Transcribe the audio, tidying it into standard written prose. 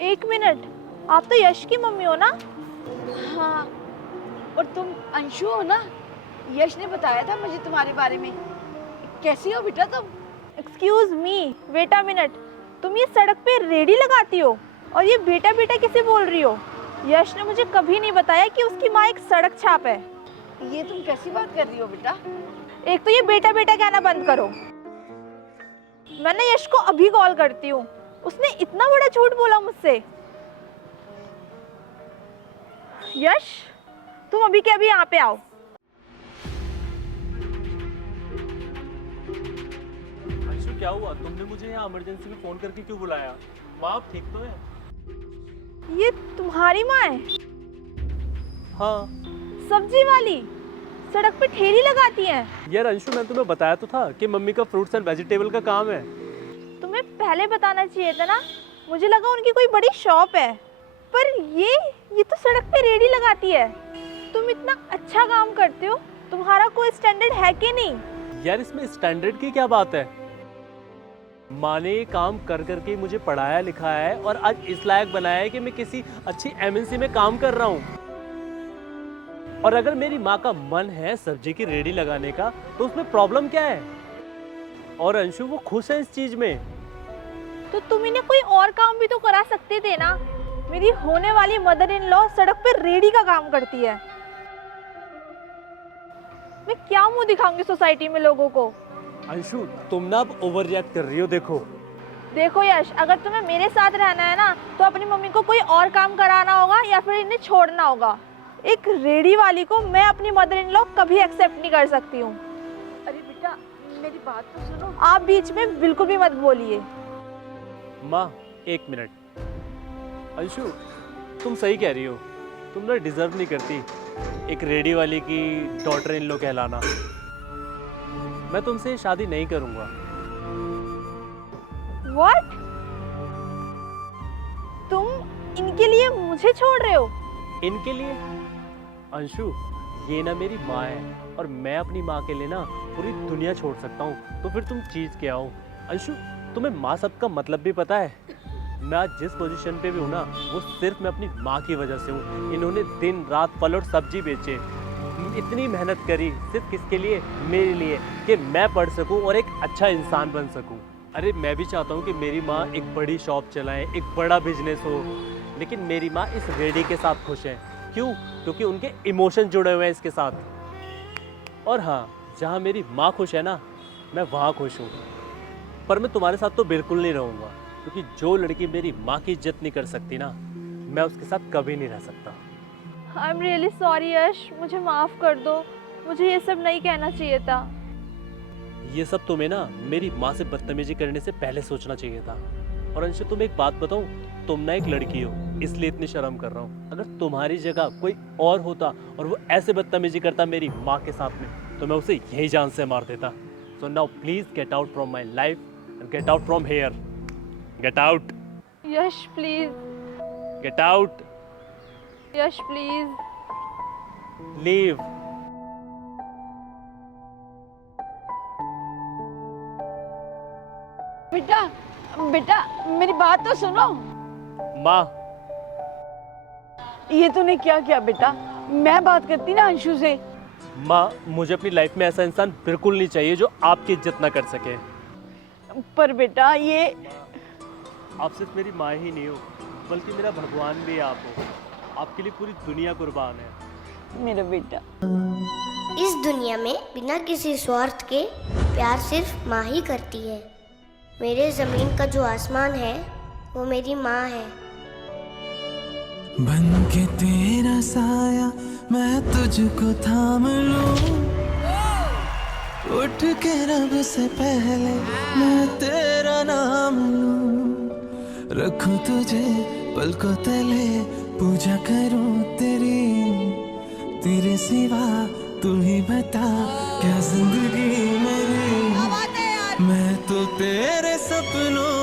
एक मिनट, आप तो यश की मम्मी हो ना? हाँ, और तुम अंशु हो ना? यश ने बताया था मुझे तुम्हारे बारे में। कैसी हो बेटा तुम? Excuse me, wait a minute. तुम ये सड़क पे रेडी लगाती हो और ये बेटा बेटा किसे बोल रही हो? यश ने मुझे कभी नहीं बताया कि उसकी माँ एक सड़क छाप है। ये तुम कैसी बात कर रही हो बेटा? एक तो ये बेटा बेटा कहना बंद करो। मैंने यश को अभी कॉल करती हूँ। उसने इतना बड़ा झूठ बोला मुझसे। यश, तुम अभी के अभी यहाँ पे आओ। अंशु क्या हुआ? तुमने मुझे यहाँ इमरजेंसी में फोन करके क्यों बुलाया? माँ आप ठीक तो है? ये तुम्हारी माँ है? हाँ। सब्जी वाली, सड़क पे ठेली लगाती हैं। यार अंशु, मैं तुम्हें बताया तो था कि मम्मी का फ्रूट्स एंड वेजिटेबल का काम है। तुम्हें पहले बताना चाहिए था ना। मुझे लगा उनकी कोई बड़ी शॉप है, पर ये तो सड़क पे रेडी लगाती है। तुम इतना अच्छा काम करते हो, तुम्हारा कोई स्टैंडर्ड है कि नहीं? यार इसमें स्टैंडर्ड की क्या बात है? माँ ने काम कर करके मुझे पढ़ाया लिखाया है और आज इस लायक बनाया है कि मैं किसी अच्छी एमएनसी में काम कर रहा हूँ। और अगर मेरी माँ का मन है सब्जी की रेडी लगाने का तो उसमें प्रॉब्लम क्या है? और अंशु वो खुश है इस चीज में। तो तुम इन्हें कोई और काम भी तो करा सकते थे ना। मेरी होने वाली मदर इन लॉ सड़क पे रेडी का काम करती है। मैं क्या मुंह दिखाऊंगी सोसाइटी में लोगों को? अंशु तुम ना अब ओवर रिएक्ट कर रही हो। देखो यश, अगर तुम्हें मेरे साथ रहना है ना तो अपनी मम्मी को कोई और काम कराना होगा या फिर इन्हें छोड़ना होगा। एक रेडी वाली को मैं अपनी मदर इन लॉ कभी एक्सेप्ट नहीं कर सकती हूँ। अरे बेटा मेरी बात तो सुनो। आप बीच में बिल्कुल भी मत बोलिए। माँ एक मिनट। अंशु तुम सही कह रही हो। तुम ना डिजर्व नहीं करती एक रेडी वाली की डॉटर इन लो कहलाना। मैं तुमसे शादी नहीं करूंगा। What? तुम इनके लिए मुझे छोड़ रहे हो? इनके लिए? अंशु ये ना मेरी माँ है और मैं अपनी माँ के लिए ना पूरी दुनिया छोड़ सकता हूँ। तो फिर तुम चीज क्या हो? अंशु तुम्हें माँ सब का मतलब भी पता है? मैं आज जिस पोजीशन पे भी हूँ ना वो सिर्फ मैं अपनी माँ की वजह से हूँ। इन्होंने दिन रात फल और सब्जी बेचे, इतनी मेहनत करी सिर्फ किसके लिए? मेरे लिए, कि मैं पढ़ सकूं और एक अच्छा इंसान बन सकूं। अरे मैं भी चाहता हूं कि मेरी माँ एक बड़ी शॉप चलाए, एक बड़ा बिजनेस हो, लेकिन मेरी माँ इस रेडी के साथ खुश है। क्यों? क्योंकि उनके इमोशन जुड़े हुए हैं इसके साथ। और हाँ, जहाँ मेरी माँ खुश है ना मैं वहाँ खुश हूँ। पर मैं तुम्हारे साथ तो बिल्कुल नहीं रहूँगा, क्योंकि जो लड़की मेरी माँ की इज्जत नहीं कर सकती ना मैं उसके साथ कभी नहीं रह सकता। आई एम रियली सॉरी यश, मुझे माफ कर दो। मुझे ये सब नहीं कहना चाहिए था। ये सब तुम्हें ना मेरी माँ से बदतमीजी करने से पहले सोचना चाहिए था। और अंशु तुम एक बात बताऊं, तुम ना एक लड़की हो इसलिए इतनी शर्म कर रहा हूँ। अगर तुम्हारी जगह कोई और होता और वो ऐसे बदतमीजी करता मेरी माँ के साथ में तो मैं उसे यही जान से मार देता। So now please get out from my life and get out from here. Get out. Yash please. Get out. Yash please. Leave. बेटा बेटा मेरी बात तो सुनो। माँ ये तूने क्या किया बेटा? मैं बात करती ना अंशु से। माँ मुझे अपनी लाइफ में ऐसा इंसान बिल्कुल नहीं चाहिए जो आपकी इज्जत ना कर सके। पर बेटा ये आप सिर्फ मेरी माँ ही नहीं हो बल्कि मेरा भगवान भी आप हो। आपके लिए पूरी दुनिया कुर्बान है। मेरा बेटा। इस दुनिया में बिना किसी स्वार्थ के प्यार सिर्फ माँ ही करती है। मेरे जमीन का जो आसमान है वो मेरी माँ है। बन के तेरा साया मैं तुझको थाम लूं, उठ के रब से पहले मैं तेरा नाम लूं, रखूं तुझे पलकों तले, पूजा करूं तेरी, तेरे सिवा तू ही बता क्या जिंदगी मेरी। मैं तो तेरे सपनों